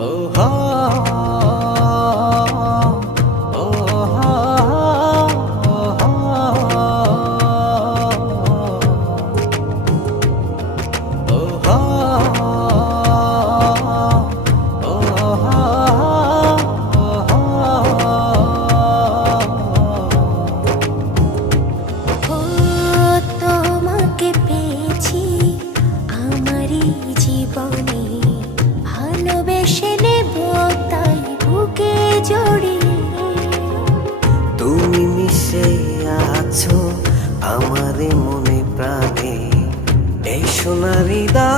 ও হা ও হা ও হা ও হা ও হা ও তোমাকে পেয়েছি আমারই জীবনে, ভালোবেসে নেব তাই বুকে জড়িয়ে। তুমি মিশে আছো আমার মনে প্রাণে, এই সোনারি দা